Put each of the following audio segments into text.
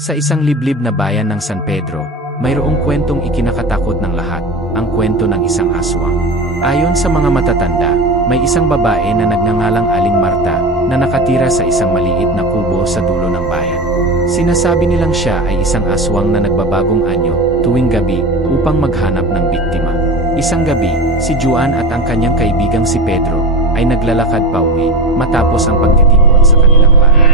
Sa isang liblib na bayan ng San Pedro, mayroong kwentong ikinakatakot ng lahat, ang kwento ng isang aswang. Ayon sa mga matatanda, may isang babae na nagngangalang Aling Marta na nakatira sa isang maliit na kubo sa dulo ng bayan. Sinasabi nilang siya ay isang aswang na nagbabagong anyo tuwing gabi upang maghanap ng biktima. Isang gabi, si Juan at ang kanyang kaibigang si Pedro ay naglalakad pauwi matapos ang pagtitipon sa kanilang bahay.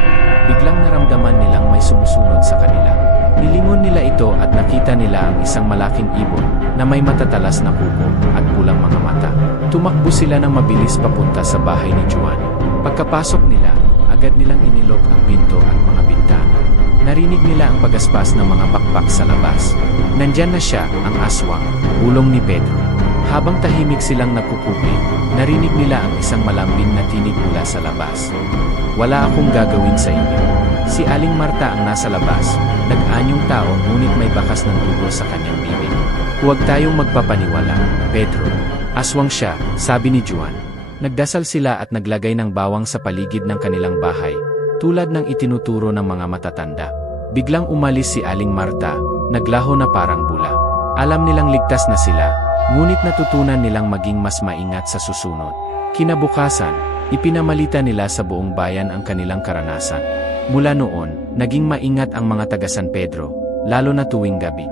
Biglang naramdaman nilang may sumusunod sa kanila. Nilingon nila ito at nakita nila ang isang malaking ibon na may matatalas na kuko at pulang mga mata. Tumakbo sila ng mabilis papunta sa bahay ni Juan. Pagkapasok nila, agad nilang inilok ang pinto at mga bintana. Narinig nila ang pagaspas ng mga pakpak sa labas. Nandyan na siya, ang aswang, bulong ni Pedro. Habang tahimik silang nagkukupi, narinig nila ang isang malambing na tinig mula sa labas. Wala akong gagawin sa inyo. Si Aling Marta ang nasa labas, nag-anyong tao ngunit may bakas ng dugo sa kanyang bibig. Huwag tayong magpapaniwala, Pedro. Aswang siya, sabi ni Juan. Nagdasal sila at naglagay ng bawang sa paligid ng kanilang bahay, tulad ng itinuturo ng mga matatanda. Biglang umalis si Aling Marta, naglaho na parang bula. Alam nilang ligtas na sila, ngunit natutunan nilang maging mas maingat sa susunod. Kinabukasan, ipinamalita nila sa buong bayan ang kanilang karanasan. Mula noon, naging maingat ang mga taga San Pedro, lalo na tuwing gabi.